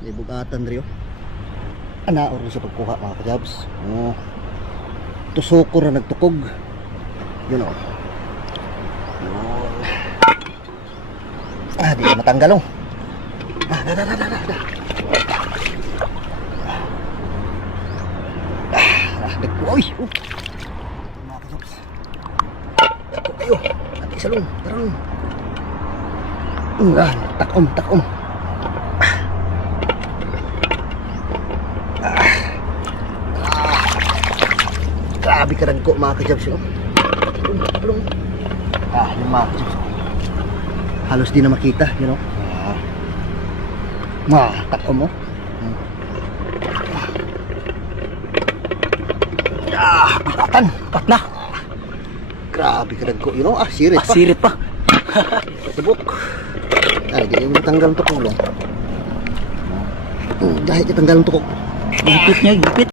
Libugatan rin. Ana, oras sa pagkuha mga kajabs. Oh. Tusoko na nagtukog. Yun o. Yun. Di na matanggal o. Nagkuoy. Mga kajabs. Ako kayo. At isa lang. Tarong. Takom. Grabe ka ragko mga kajabs yun. Yung mga kajabs. Halos di na makita, you know. Takom mo. Bigatan, patla. Grabe ka ragko, you know. Sirit pa. Sirit pa. Tubok. Di mo tanggal ang tukong lang. Dahil itanggal ang tukong. Gipit niya, gipit.